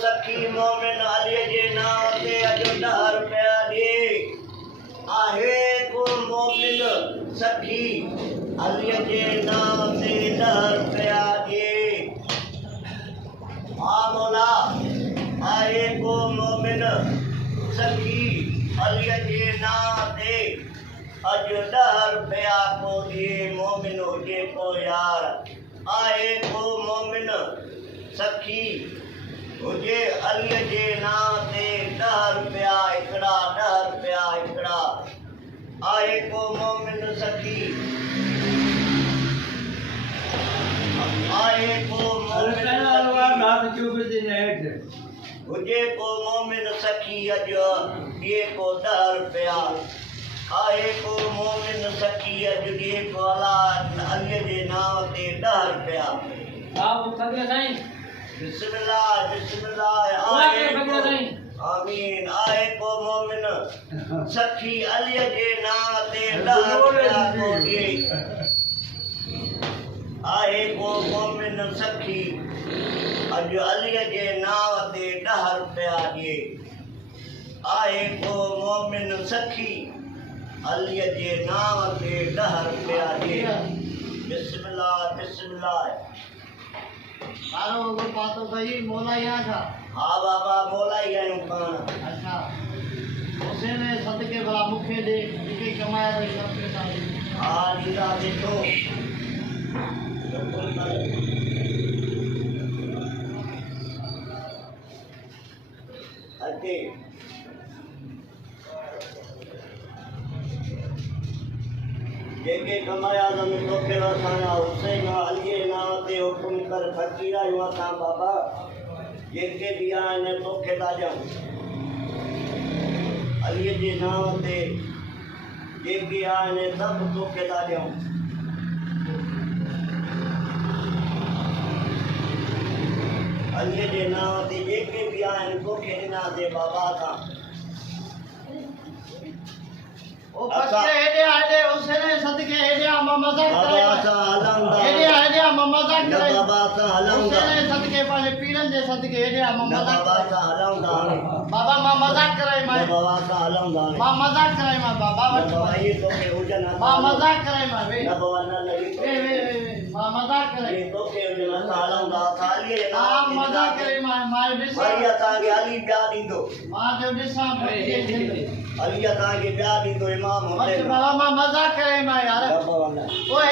सखी मोमिन अली जे नाम ते अॼु 10 रुपया ॾे आहे को मोमिन सखी अली जे नाम ते 10 रुपया ॾे हा मौला आहे को मोमिन सखी अली जे नाम ते अॼु 10 रुपया को ॾे मोमिन हुजे को यार आहे को मोमिन सखी हुजे अली जे नाम ते 10 रुपया हिकिड़ा 10 रुपया हिकिड़ा आहे को मोमिन सखी आहे को मोमिन हुजे को मोमिन सखी अॼु ॾिए को 10 रुपया आहे को मोमिन सखी अॼु ॾिए को अली जे नाम ते 10 रुपया बिस्मिल्लाह बिस्मिल्लाह आमीन आहे को मोमिन सखी अली जे नाम ते 10 रुपया को ॾिए आहे को मोमिन सखी अॼु अली जे नाम ते 10 रुपया ॾिए आहे को मोमिन सखी अली जे नाम ते 10 रुपया ॾिए बिस्मिल्लाह बिस्मिल्लाह मारो वो पातो भाई मौला यहाँ था हाँ बाबा मौला ही आयो पान अच्छा उसने सदके भला मुखे दे इके कमाया तो सब पैसा दे हाँ लीला देखो अते जेके कमाया तो तोखे वसाया हुसैन अली नाम ते हुकुम कर फकीर आयो असां बाबा जेके भी आहिनि तोखे था ॾियूं अली जे नाम ते जेके आहिनि सभु तोखे था ॾियूं अली जे नाम ते जेके भी आहिनि तोखे ॾिनासीं बाबा सां ओ फकीर हेडे आदे उसने सदके हेडे मजाक करे बाबा सा हलंदा हेडे आदे मजाक करे बाबा सा हलंदा उसने सदके पाले पीरन दे सदके हेडे मजाक बाबा सा हलंदा बाबा मां मजाक कराई मां बाबा सा हलंदा मां मजाक कराई मां बाबा बाबा ये तो के हुजन मां मजाक कराई मां वे बाबा न लगी वे मां मजाक कराई ये तो के हुजन हलंदा साली हां मजाक कराई मां दिस भाई अता के अली ब्या दींदो मां जो दिसा अली अता के ब्या दींदो इमाम बाबा मां मजाक कराई मां यार बाबा ओ